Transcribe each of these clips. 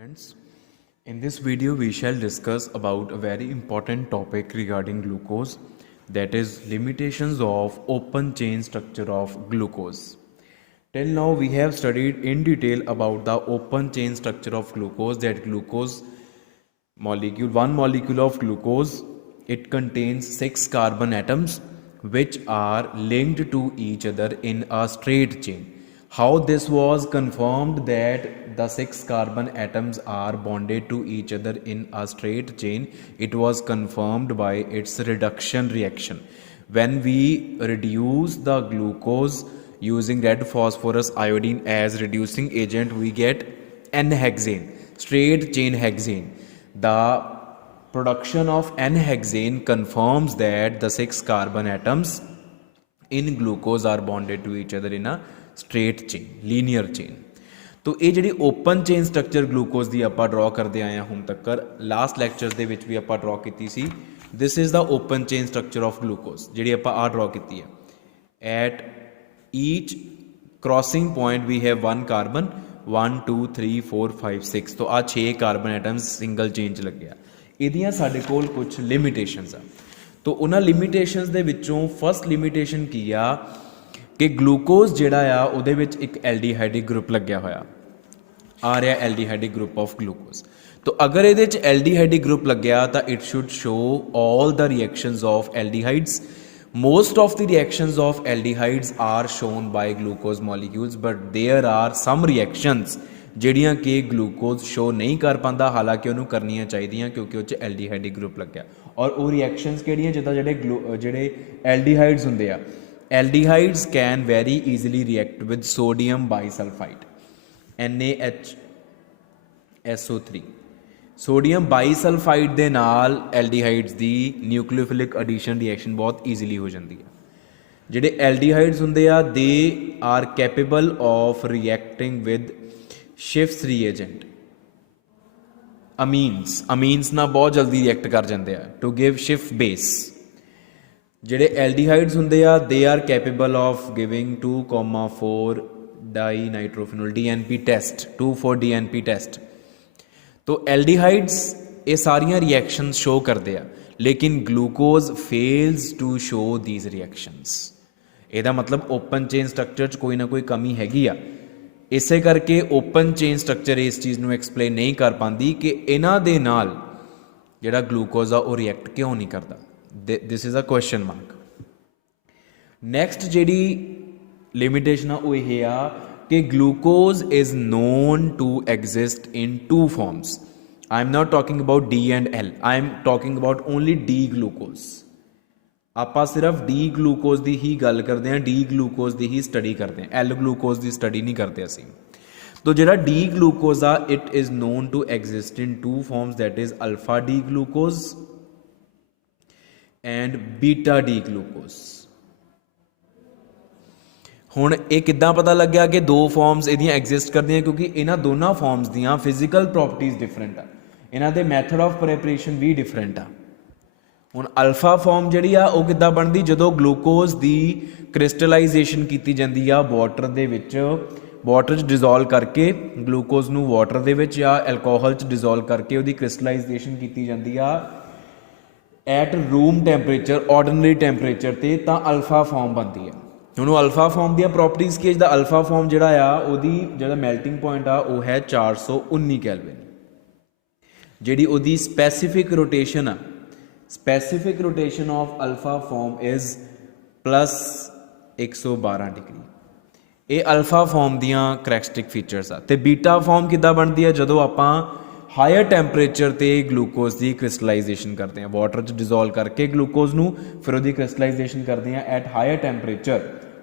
Students, in this video we shall discuss about a very important topic regarding glucose, that is limitations of open chain structure of glucose. Till now we have studied in detail about the open chain structure of glucose, that glucose molecule, one molecule of glucose, it contains 6 carbon atoms which are linked to each other in a straight chain. How this was confirmed that the 6 carbon atoms are bonded to each other in a straight chain? It was confirmed by its reduction reaction. When we reduce the glucose using red phosphorus iodine as reducing agent, we get N-hexane, straight chain hexane. The production of N-hexane confirms that the 6 carbon atoms in glucose are bonded to each other in a straight chain, linear chain. तो ਇਹ ਜਿਹੜੀ open chain structure glucose ਦੀ ਆਪਾਂ ਡਰਾ ਕਰਦੇ ਆਏ ਹਾਂ ਹੁਣ ਤੱਕ, ਲਾਸਟ ਲੈਕਚਰਸ ਦੇ ਵਿੱਚ ਵੀ ਆਪਾਂ ਡਰਾ ਕੀਤੀ ਸੀ. This is the open chain structure of glucose, ਜਿਹੜੀ ਆਪਾਂ ਆ ਡਰਾ ਕੀਤੀ ਹੈ. At each crossing point we have 1 carbon, 1 2 3 4 5 6, तो आ 6 ਕਾਰਬਨ ਐਟਮਸ ਸਿੰਗਲ ਚੇਨ 'ਚ ਲੱਗਿਆ. ਇਹਦੀਆਂ ਸਾਡੇ ਕੋਲ ਕੁਝ ਲਿਮਿਟੇਸ਼ਨਸ ਆ. तो उन्होंने लिमिटेशनस ਦੇ ਵਿੱਚੋਂ फस्ट लिमिटेशन की आ कि ग्लूकोज ਜਿਹੜਾ ਆ ਉਹਦੇ ਵਿੱਚ ਇੱਕ ਐਲਡੀਹਾਈਡਿਕ ਗਰੁੱਪ ਲੱਗਿਆ ਹੋਇਆ ਆ ਰਿਹਾ, ਐਲਡੀਹਾਈਡਿਕ ਗਰੁੱਪ ਆਫ ਗਲੂਕੋਜ਼. तो अगर ਇਹਦੇ ਵਿੱਚ ਐਲਡੀਹਾਈਡਿਕ ਗਰੁੱਪ ਲੱਗਿਆ ਤਾਂ it should show all the reactions of aldehydes. Most of the reactions of aldehydes are shown by glucose molecules, but there are some reactions ਜਿਹੜੀਆਂ ਕਿ ਗਲੂਕੋਜ਼ ਸ਼ੋ ਨਹੀਂ ਕਰ ਪਾਉਂਦਾ, ਹਾਲਾਂਕਿ ਉਹਨੂੰ ਕਰਨੀਆਂ ਚਾਹੀਦੀਆਂ ਕਿਉਂਕਿ ਉਹ 'ਚ ਐਲਡੀਹਾਈਡਿਕ ਗਰੁੱਪ ਲੱਗਿਆ. ਔਰ ਉਹ ਰਿਐਕਸ਼ਨਸ ਕਿਹੜੀਆਂ, ਜਿੱਦਾਂ ਜਿਹੜੇ ਐਲਡੀਹਾਈਡਸ ਹੁੰਦੇ ਆ, aldehydes can very easily react with sodium bisulphide, NaHSO3. Sodium bisulphide ਦੇ ਨਾਲ ਐਲਡੀਹਾਈਡਸ ਦੀ ਨਿਊਕਲੀਓਫਿਲਿਕ ਐਡੀਸ਼ਨ ਰਿਐਕਸ਼ਨ ਬਹੁਤ ਈਜ਼ੀਲੀ ਹੋ ਜਾਂਦੀ ਹੈ. ਜਿਹੜੇ ਐਲਡੀਹਾਈਡਸ ਹੁੰਦੇ ਆ they are capable of reacting with Schiff's reagent, amines ਨਾਲ ਬਹੁਤ ਜਲਦੀ ਰਿਐਕਟ ਕਰ ਜਾਂਦੇ ਆ ਟੂ ਗਿਵ ਸ਼ਿਫ ਬੇਸ. ਜਿਹੜੇ ਐਲਡੀਹਾਈਡਸ ਹੁੰਦੇ ਆ they are capable of giving 2,4 di nitrophenol DNP test, 2,4 DNP test. तो एल्डिहाइड्स ये सारियां रिएक्शंस शो करते हैं, लेकिन glucose fails to show these reactions. ਇਹਦਾ मतलब ओपन चेन स्ट्रक्चर 'ਚ कोई ना कोई कमी हैगी आ. ਇਸੇ ਕਰਕੇ ओपन चेन स्ट्रक्चर इस चीज़ ਨੂੰ एक्सप्लेन नहीं कर पाती कि ਇਹਨਾਂ ਦੇ ਨਾਲ ਜਿਹੜਾ ग्लूकोज आ ਉਹ रिएक्ट क्यों नहीं करता. This is a question mark. Next ਜਿਹੜੀ लिमिटेशन आ वो ये आ कि glucose is known to exist in 2 forms. I am not talking about D and L. I am talking about only D glucose. ਆਪਾਂ ਸਿਰਫ D glucose ਦੀ ਹੀ ਗੱਲ ਕਰਦੇ ਹਾਂ, D glucose ਦੀ ਹੀ study ਕਰਦੇ ਹਾਂ, L glucose ਦੀ ਸਟੱਡੀ ਨਹੀਂ ਕਰਦੇ ਅਸੀਂ. तो ਜਿਹੜਾ D glucose ਆ it is known to exist in 2 forms, that is alpha D glucose and beta D glucose. ਹੁਣ ਇਹ ਕਿੱਦਾਂ ਪਤਾ ਲੱਗਿਆ ਕਿ 2 ਫਾਰਮਸ ਇਹਦੀਆਂ ਐਗਜ਼ਿਸਟ ਕਰਦੀਆਂ, ਕਿਉਂਕਿ ਇਹਨਾਂ ਦੋਨਾਂ ਫਾਰਮਸ ਦੀਆਂ ਫਿਜ਼ੀਕਲ ਪ੍ਰੋਪਰਟੀਜ਼ ਡਿਫਰੈਂਟ ਆ, ਇਹਨਾਂ ਦੇ ਮੈਥਡ ਆਫ ਪ੍ਰੈਪਰੇਸ਼ਨ ਵੀ ਡਿਫਰੈਂਟ ਆ. ਹੁਣ ਅਲਫਾ ਫਾਰਮ ਜਿਹੜੀ ਆ ਉਹ ਕਿੱਦਾਂ ਬਣਦੀ, ਜਦੋਂ ਗਲੂਕੋਜ਼ ਦੀ ਕ੍ਰਿਸਟਲਾਈਜੇਸ਼ਨ ਕੀਤੀ ਜਾਂਦੀ ਆ ਵਾਟਰ ਦੇ ਵਿੱਚ, ਵਾਟਰ 'ਚ ਡਿਜ਼ੋਲਵ ਕਰਕੇ ਗਲੂਕੋਜ਼ ਨੂੰ ਵਾਟਰ ਦੇ ਵਿੱਚ ਜਾਂ ਐਲਕੋਹਲ 'ਚ ਡਿਜ਼ੋਲਵ ਕਰਕੇ ਉਹਦੀ ਕ੍ਰਿਸਟਲਾਈਜੇਸ਼ਨ ਕੀਤੀ ਜਾਂਦੀ ਆ at room temperature, ordinary temperature 'ਤੇ, ਤਾਂ ਅਲਫਾ ਫਾਰਮ ਬਣਦੀ ਆ. ਹੁਣ ਅਲਫਾ ਫਾਰਮ ਦੀਆਂ ਪ੍ਰੋਪਰਟੀਜ਼ ਕੀ, ਜਿਹਦਾ ਅਲਫਾ ਫਾਰਮ ਜਿਹੜਾ ਆ ਉਹਦੀ ਜਿਹੜਾ ਮੈਲਟਿੰਗ ਪੁਆਇੰਟ ਆ ਉਹ ਹੈ 419 ਕੈਲਵਿਨ. ਜਿਹੜੀ ਉਹਦੀ ਸਪੈਸੀਫਿਕ ਰੋਟੇਸ਼ਨ ਆ, specific rotation of alpha form is +112 degree. ਇਹ ਅਲਫਾ ਫਾਰਮ ਦੀਆਂ ਕਰੈਕਟਰਿਸਟਿਕ ਫੀਚਰਸ ਆ. ਤੇ ਬੀਟਾ ਫਾਰਮ ਕਿੱਦਾਂ ਬਣਦੀ ਹੈ, ਜਦੋਂ ਆਪਾਂ ਹਾਇਰ ਟੈਂਪਰੇਚਰ 'ਤੇ ਗਲੂਕੋਜ਼ ਦੀ ਕ੍ਰਿਸਟਲਾਈਜੇਸ਼ਨ ਕਰਦੇ ਹਾਂ, ਵਾਟਰ 'ਚ ਡਿਜ਼ੋਲਵ ਕਰਕੇ ਗਲੂਕੋਜ਼ ਨੂੰ, ਫਿਰ ਉਹਦੀ ਕ੍ਰਿਸਟਲਾਈਜੇਸ਼ਨ ਕਰਦੇ ਹਾਂ at higher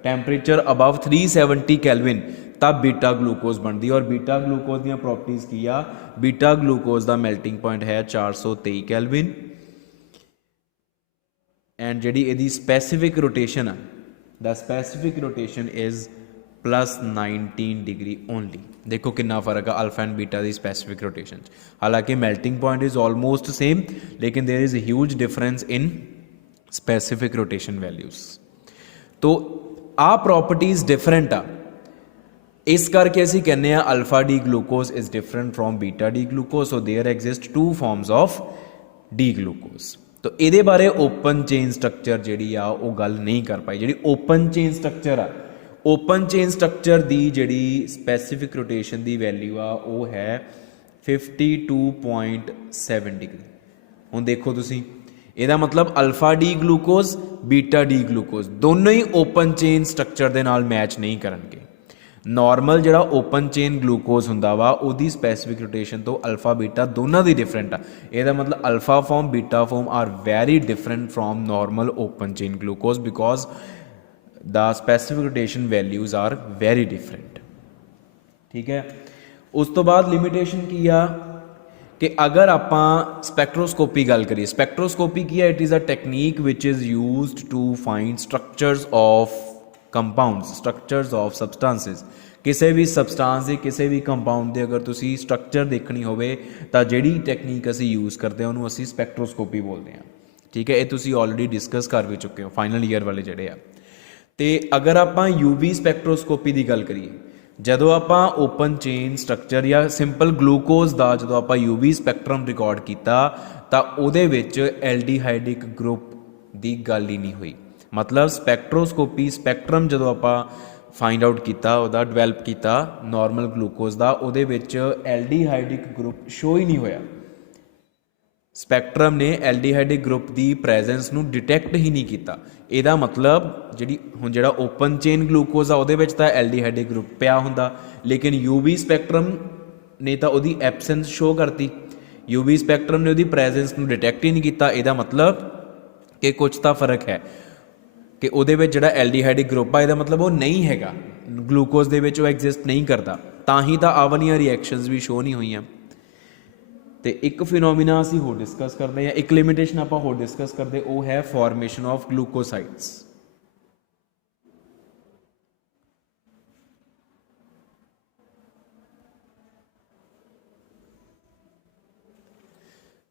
temperature above 370 Kelvin, ਤਾਂ ਬੀਟਾ ਗਲੂਕੋਜ਼ ਬਣਦੀ. ਔਰ ਬੀਟਾ ਗਲੂਕੋਜ਼ ਦੀਆਂ ਪ੍ਰੋਪਰਟੀਜ਼ ਕੀ ਆ, ਬੀਟਾ ਗਲੂਕੋਜ਼ ਦਾ ਮੈਲਟਿੰਗ ਪੁਆਇੰਟ ਹੈ 423 ਕੈਲਵਿਨ, ਐਂਡ ਜਿਹੜੀ ਇਹਦੀ ਸਪੈਸੀਫਿਕ ਰੋਟੇਸ਼ਨ ਆ, the specific rotation is +19 degree only. देखो कितना फ़र्क है अल्फा एंड बीटा की स्पैसिफिक रोटेशन. हालांकि melting point is almost same, लेकिन there is huge difference in specific rotation values. तो आ प्रॉपर्टीज़ डिफरेंट आ. इस करके असीं कहने alpha D glucose is different from beta D glucose, so there exist two forms of D glucose. तो ये बारे ओपन चेन स्ट्रक्चर जी गल नहीं कर पाई। जी ओपन चेन स्ट्रक्चर आ, ओपन चेन स्ट्रक्चर की जी स्पैसीफिक रोटेशन की वैल्यू आ वो है 52.7 डिग्री। हुण देखो तुसीं, ਇਹਦਾ मतलब alpha D glucose beta D glucose दोनों ही ओपन चेन स्ट्रक्चर के नाल मैच नहीं करनगे। नॉर्मल जिहड़ा ओपन चेन ग्लूकोज हुंदा वा उहदी स्पैसीफिक रोटेशन तो अल्फा बीटा दोनों दी डिफरेंट आ। ਇਹਦਾ मतलब alpha form beta form are very different from normal open chain glucose because the specific rotation values are very different. ठीक है, उस तो बाद लिमिटेशन की आ कि अगर आप स्पैक्ट्रोस्कोपी गल करिए, स्पैक्ट्रोस्कोपी की है, it is a technique which is used to find structures of compounds, structures of substances. किसी भी सबसटांस के किसी भी कंपाउंड के अगर तुसी स्ट्रक्चर देखनी होवे तो जिहड़ी टेक्नीक असी यूज़ करते हैं उन्होंने असी स्पैक्ट्रोस्कोपी बोलते हैं। ठीक है, ये तुसी ऑलरेडी डिस्कस कर भी चुके हो फाइनल ईयर वाले जिहड़े आ। तो अगर आप यूवी स्पैक्ट्रोस्कोपी की गल करिए, ਜਦੋਂ ਆਪਾਂ ओपन चेन स्ट्रक्चर या सिंपल ग्लूकोज का जो आप यूवी स्पैक्ट्रम रिकॉर्ड किया तो वो एल्डिहाइडिक ग्रुप की गल ही नहीं हुई। मतलब स्पैक्ट्रोस्कोपी स्पैक्ट्रम जो आप फाइंड आउट किया वह डिवेलप किया नॉर्मल ग्लूकोज का, वो एल्डिहाइडिक ग्रुप शो ही नहीं होया। स्पैक्ट्रम ने एल्डिहाइडिक ग्रुप की प्रेजेंस नू डिटैक्ट ही नहीं किया। ਇਹਦਾ मतलब जी हुण जिहड़ा ओपन चेन ग्लूकोज आ ਉਹਦੇ ਵਿੱਚ ਤਾਂ एल्डिहाइडिक ग्रुप पिया हुंदा, लेकिन यूवी स्पैक्ट्रम ने तो ਉਹਦੀ एबसेंस शो करती। यूवी स्पैक्ट्रम ने ਉਹਦੀ प्रेजेंस ਨੂੰ डिटैक्ट ही नहीं किया। ਇਹਦਾ मतलब कि कुछ तो फर्क है कि ਉਹਦੇ ਵਿੱਚ ਜਿਹੜਾ एल्डिहाइडिक ग्रुप आ ਇਹਦਾ मतलब वो नहीं हैगा, ग्लूकोज ਦੇ ਵਿੱਚ ਉਹ एग्जिस्ट नहीं करता, ਤਾਂ ही ਤਾਂ ਆਹ ਵਾਲੀਆਂ रिएक्शनस भी शो नहीं होईयां। तो एक फिनोमिना असी होर डिस्कस करते हैं, एक लिमिटेशन आप होर डिस्कस करते, वो है फॉर्मेशन ऑफ ग्लूकोसाइड्स।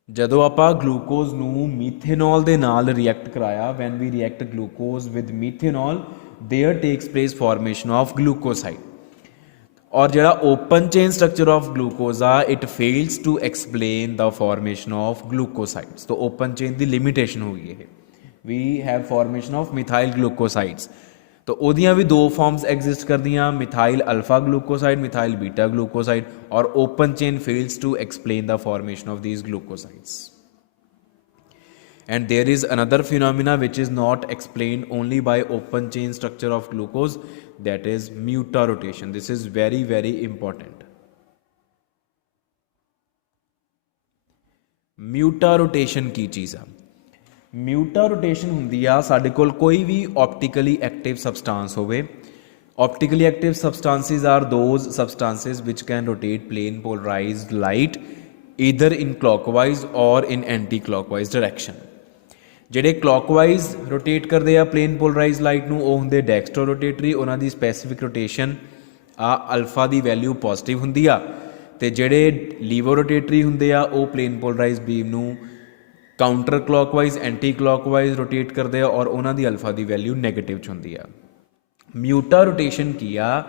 जदों आप ग्लूकोज नू मीथेनॉल दे नाल रिएक्ट कराया, when we react glucose with methanol there takes place formation of glucoside. और जिहड़ा open chain structure of glucose आ it fails to explain the formation of glucosides. तो open chain की लिमिटेशन हो गई है। We have formation of methyl glucosides, तो उहदियां भी दो फॉर्म्स एग्जिस्ट करदियां, methyl alpha glucoside, methyl beta glucoside, और open chain fails to explain the formation of these glucosides. And there is another phenomena which is not explained only by open chain structure of glucose, that is mutarotation. This is very very important. Mutarotation की चीज़ आ, म्यूटारोटेशन हुंदी आ साडे कोल कोई भी optically active substance होवे। Optically active substances are those substances which can rotate plane polarized light either in clockwise or in anti clockwise direction. ਜਿਹੜੇ clockwise rotate करते हैं plane polarise light ਨੂੰ ਉਹ ਹੁੰਦੇ ਡੈਕਸਟਰੋ ਰੋਟੇਟਰੀ, ਉਹਨਾਂ ਦੀ ਸਪੈਸੀਫਿਕ रोटेशन ਆ ਅਲਫਾ ਦੀ ਵੈਲਿਊ ਪੋਜ਼ਿਟਿਵ ਹੁੰਦੀ ਆ, ਤੇ ਜਿਹੜੇ ਲੀਵੋ ਰੋਟੇਟਰੀ ਹੁੰਦੇ ਆ ਉਹ प्लेन पोलराइज बीम ਨੂੰ counter clockwise anti clockwise rotate करते हैं और ਉਹਨਾਂ ਦੀ ਅਲਫਾ ਦੀ ਵੈਲਿਊ ਨੈਗੇਟਿਵ 'ਚ ਹੁੰਦੀ ਆ। म्यूटा रोटेशन की आ,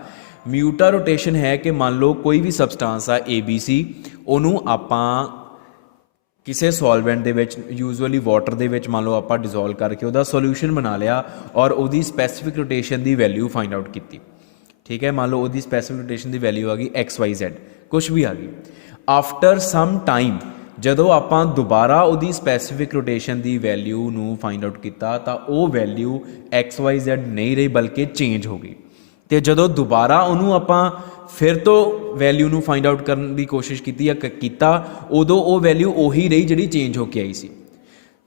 म्यूटा रोटेशन है कि मान लो कोई भी सबसटांस आ ABC, ਉਹਨੂੰ ਆਪਾਂ किसी सॉल्वेंट दे विच यूजुअली वाटर दे विच मान लो आप डिजोल्व करके उसका सोल्यूशन बना लिया और उसकी स्पैसीफिक रोटेशन की वैल्यू फाइंड आउट की। ठीक है, मान लो उसकी स्पैसीफिक रोटेशन की वैल्यू आ गई XYZ कुछ भी आ गई। आफ्टर सम टाइम जदों आप दोबारा उसकी स्पैसीफिक रोटेशन की वैल्यू नू फाइंड आउट किया तो वह वैल्यू XYZ नहीं रही बल्कि चेंज हो गई। तो जदों दोबारा उन्होंने आप फिर तो वैल्यू नू फाइंड आउट करने की कोशिश की या किया, उदों वो वैल्यू उही रही जी चेंज होकर आई सी।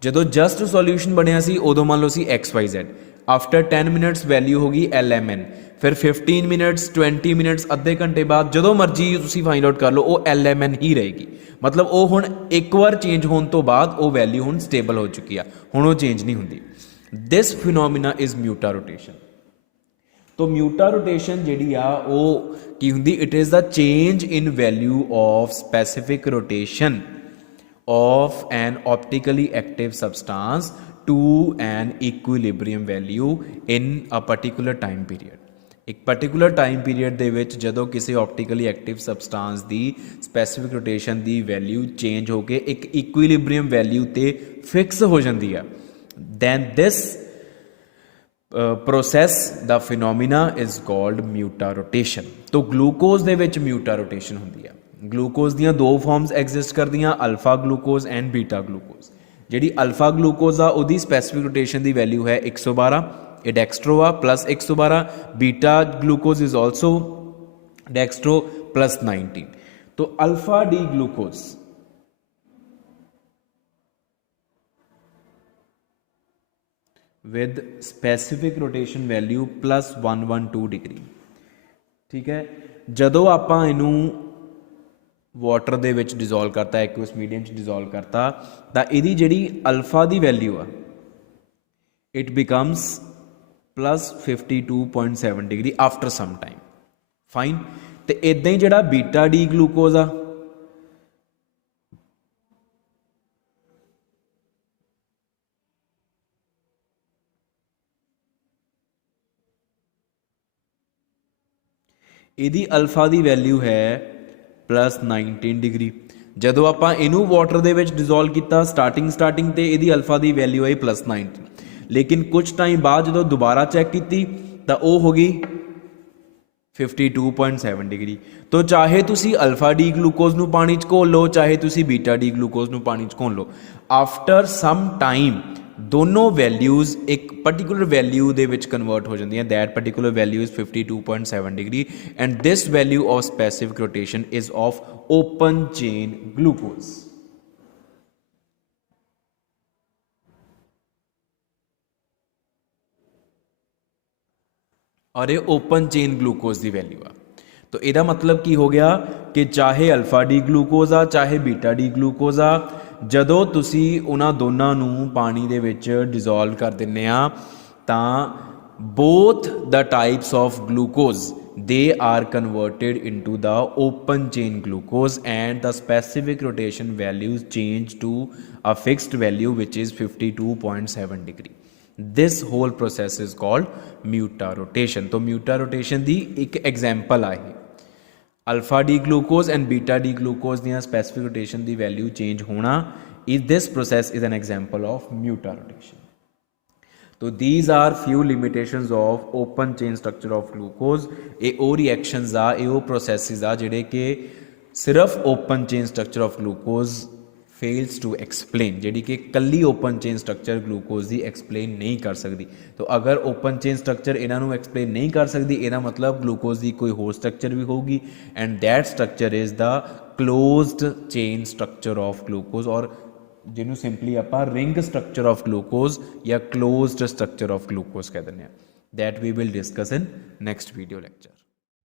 जदों जस्ट सोल्यूशन बनया सी उदों मान लो सी XYZ, आफ्टर 10 मिनट्स वैल्यू होगी LMN, फिर 15 मिनट्स 20 मिनट्स अद्धे घंटे बाद जो मर्जी तुसी फाइंड आउट कर लो वो LMN ही रहेगी। मतलब वो हुण एक बार चेंज होने तो बाद वो वैल्यू हुण स्टेबल हो चुकी है, हुण वो चेंज नहीं होंदी। This phenomena is muta rotation. तो म्यूटा रोटेशन जी आ वो की हुंदी, it is the change in value of specific rotation of an optically active substance to an equilibrium value in a particular time period. एक particular time period ਦੇ ਵਿੱਚ ਜਦੋਂ ਕਿਸੇ ਆਪਟੀਕਲੀ ਐਕਟਿਵ ਸਬਸਟੈਂਸ ਦੀ ਸਪੈਸੀਫਿਕ ਰੋਟੇਸ਼ਨ ਦੀ value change ਹੋ ਕੇ ਇੱਕ ਇਕੁਇਲਿਬ੍ਰੀਅਮ ਵੈਲਿਊ ਤੇ ਫਿਕਸ ਹੋ ਜਾਂਦੀ ਆ then this process the phenomena is called muta rotation। तो ग्लूकोज ਦੇ ਵਿੱਚ ਮਿਊਟਾ ਰੋਟੇਸ਼ਨ ਹੁੰਦੀ ਆ। ग्लूकोज ਦੀਆਂ ਦੋ ਫਾਰਮਸ ਐਗਜ਼ਿਸਟ ਕਰਦੀਆਂ alpha glucose and beta glucose. ਜਿਹੜੀ ਅਲਫਾ ਗਲੂਕੋਜ਼ ਆ ਉਹਦੀ ਸਪੈਸੀਫਿਕ ਰੋਟੇਸ਼ਨ ਦੀ ਵੈਲਿਊ ਹੈ 112 ਇਹ ਡੈਕਸਟਰੋ ਆ plus 112 beta glucose is also dextro plus 19। तो alpha D glucose with specific rotation value plus 112 degree. ठीक है, जदों आपां इनू वाटर दे विच डिजोल्व करता एक्वस मीडियम च डिजोल्व करता तां इहदी जिहड़ी अल्फा दी वैल्यू आ it becomes plus 52.7 degree after some time. Fine. तो इदां ही जिहड़ा बीटा डी ग्लूकोज आ ਇਹਦੀ ਅਲਫਾ ਦੀ ਵੈਲਿਊ ਹੈ प्लस 19 डिग्री। ਜਦੋਂ ਆਪਾਂ ਇਹਨੂੰ ਵਾਟਰ ਦੇ ਵਿੱਚ ਡਿਜ਼ੋਲਵ ਕੀਤਾ ਸਟਾਰਟਿੰਗ ਤੇ ਇਹਦੀ ਅਲਫਾ ਦੀ ਵੈਲਿਊ ਆਈ प्लस 19 लेकिन कुछ टाइम बाद जो दोबारा चैक की तो वह हो गई 52.7 डिग्री। तो चाहे तुसी अल्फा डी ग्लूकोज नू पानी च घोल लो चाहे तुसी बीटा डी ग्लूकोज नू पानी च घोल लो आफ्टर सम टाइम दोनों वैल्यूज़ एक particular value they which convert हो जाती हैं। That particular value is 52.7 degree and this value of specific rotation is of open chain glucose. और ये ओपन चेन ग्लूकोज की वैल्यू आ। तो यदा मतलब की हो गया कि चाहे अल्फा डी ग्लूकोज आ चाहे बीटा डी ग्लूकोज आ जदों तुसी उन्हां दोनों नूं पानी दे विच डिजोल्व कर दिंदे आ तां both the types of glucose they are converted into the open chain glucose and the specific rotation values change to a fixed value which is 52.7 degree। this whole process is called muta rotation। तो muta rotation दी एक example आ alpha D glucose and beta D glucose दी specific rotation दी value change होना is this process is an example of muta rotation। तो these are few limitations of open chain structure of glucose। ये वो reactions आ ये वो processes आ जिहड़े कि सिर्फ open chain structure of glucose fails to explain जी कि कली ओपन चेन स्ट्रक्चर ग्लूकोज की एक्सप्लेन नहीं कर सकती। तो अगर ओपन चेन स्ट्रक्चर इन्हों एक्सप्लेन नहीं कर सकती यदा मतलब ग्लूकोज की कोई होर स्ट्रक्चर भी होगी and that structure is the closed chain structure of glucose और जिन्हों सिंपली आप रिंग स्ट्रक्चर ऑफ ग्लूकोज या क्लोज्ड स्ट्रक्चर ऑफ ग्लूकोज कह दें। That we will discuss in next video lecture.